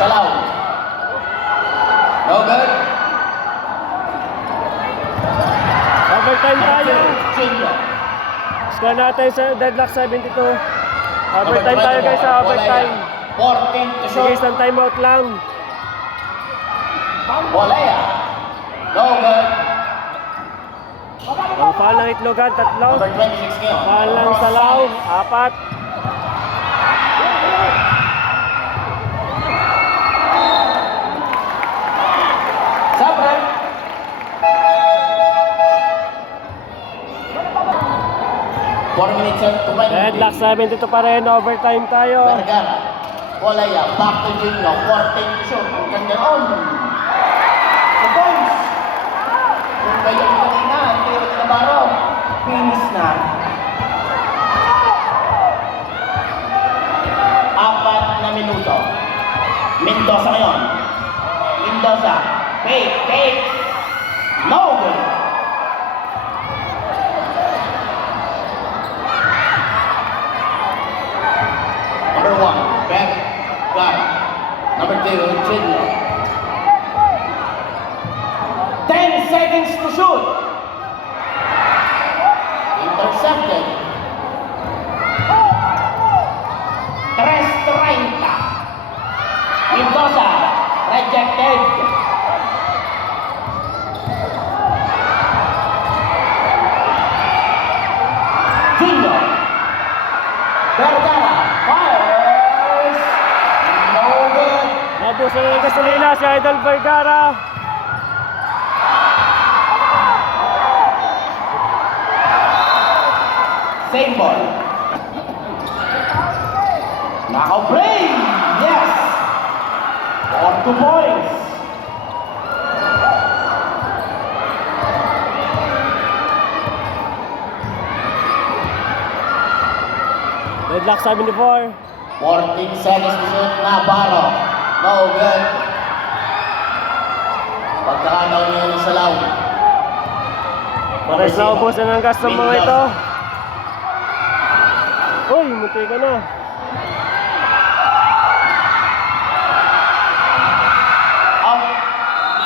Salaw. No good. Overtime tayo. Chinyo. Score natin sa deadlock 72. Overtime tayo guys sa overtime. 14 to shoot. Sige, isang timeout lang. Bolea. No good. Ang foul ng Itlogan, 3. Number 26 ngayon. Foul ng Salaw, 4. Sabre. Four minutes and 20. Deadlock 72 pa rin, overtime tayo. Vergara. Bolea. Back to Jingo. 14 to shoot. Ang ganda on. The points. Yung gayong kanina, ang tiro ni Navarro. Finish na. 4 na minuto. Mendoza ngayon. Mendoza. Fake. No good. Number 1, Vergara. Number 2, Chinlo. 10 seconds to shoot. Intercepted. 3:30. Mendoza. Rejected. Jingo. Vergara. Fires. No good. Nabusan na ng gasolina si Idol Vergara. Same ball. Knockout play. Yes. For 2 points. Deadlock 74. 14 seconds to shoot. Navarro. No good. Pagkakataon niya ng Salaw. Pares na ubusan ng gas ng mga ito. Uy, munti ka na. Up.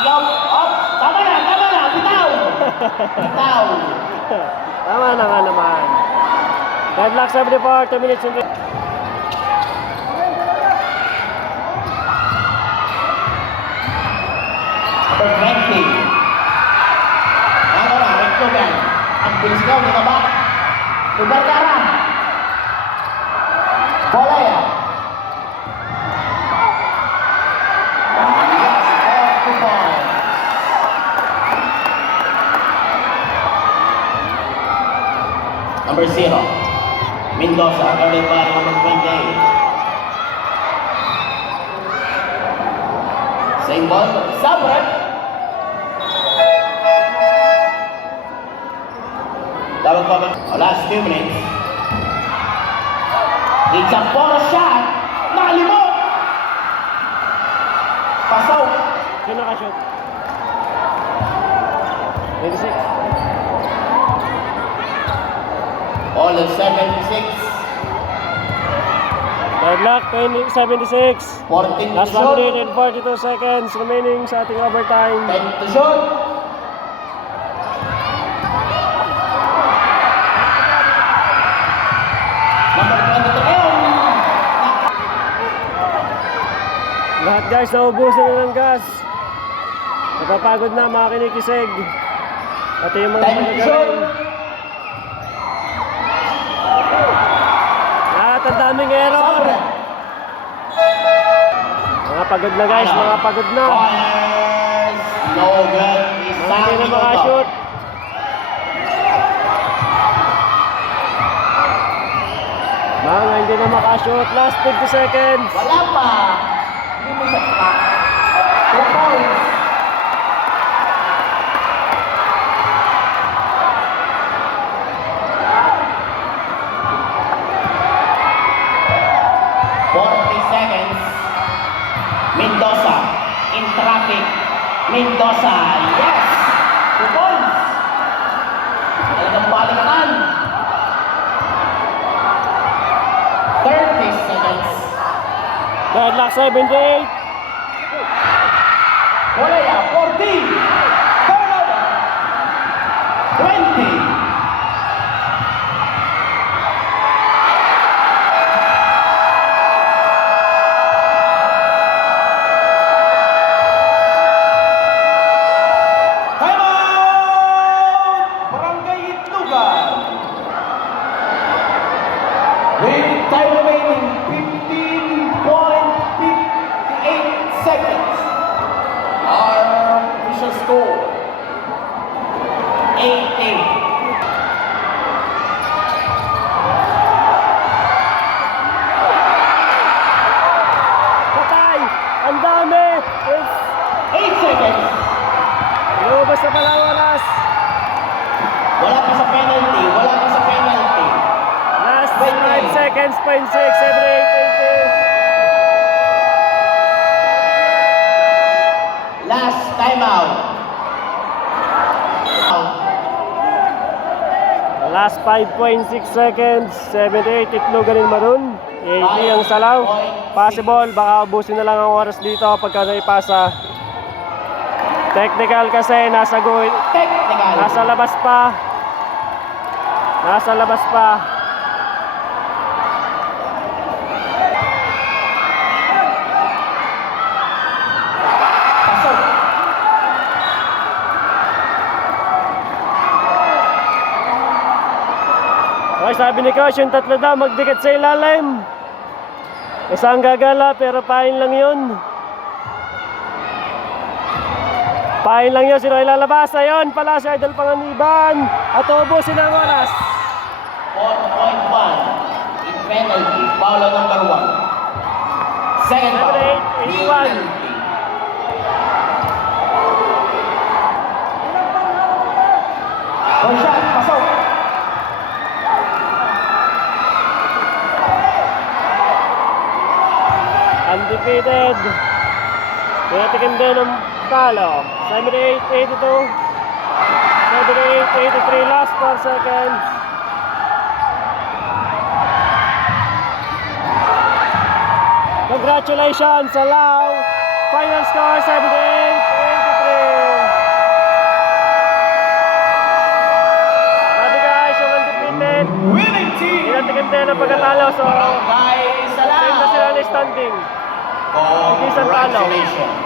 Yup. Up. Tama na. Bitaw. Bitaw. Tama na nga naman. Deadlock 74, 2 minutes and Number 20. Ano na, Rectogan. Ang bilis daw, di ba? Vergara. Bolea. Yes, 4 points. Number 0. Mendoza, guarded by number 28. Same ball, Sabre. Tawag pa ba? Last 2 minutes. It's a 4 shot. Nakalimot! Pasaw. sino nakashoot? 26. All of 76. Deadlock 76. 14 to Last 1 shoot. minute and 42 seconds remaining sa ating overtime. 10 to shoot. Number 22 ngayon. Lahat guys, naubusan na ng gas. Napapagod na mga kinikisig. Pati yung mga 10 to shoot. Lahat ang daming error. Sabre. Mga pagod na guys, mga pagod na. Fires. No good. Mga hindi na makashoot. Mga hindi na makashoot. Last 50 seconds. Wala pa. Hindi mo siya pa. 2 points. Mendoza in traffic. Mendoza, yes! 2 points. Talagang balikan. 30 seconds. Deadlock 78. Bolaya, 14. Turnover. 20. Timeout! Barangay Itlugan. With time remaining 15.58 seconds. Our official score 8-8. Patay! Ang dami! It's 8 seconds. lumabas na pala ang oras. Wala pa sa penalty. Wala pa sa penalty. Last 20. 5 seconds, 0.6, every 8, 80. Last timeout. Last 5.6 seconds, 78 Itlogan in Maroon. 80 ang Salaw. Possible, baka ubusin na lang ang oras dito pagka naipasa. Technical kasi, nasa Technical. nasa labas pa. Nasa labas pa. Pasok. Okay, sabi ni Coach, yung tatlo daw magdikit sa ilalim. Isang gagala pero pain lang yun. Pain lang yun, sino ilalabas? Ayun pala si Idol Panganiban. At ubusin ang oras. 4.1 in penalty. Foul on number 1. Second foul. 81. Penalty. One shot. Pasok. Undefeated. Tinatikim din ang talo. 78, 82. 78, 83. Last 4 seconds. Congratulations, Salaw. Final score 78, 83. Sabi guys, yung undefeated. Winning team. Tinatikim din ang pagkatalo. So, Barangay same na sila Salao. na standing. Isang talo. Congratulations.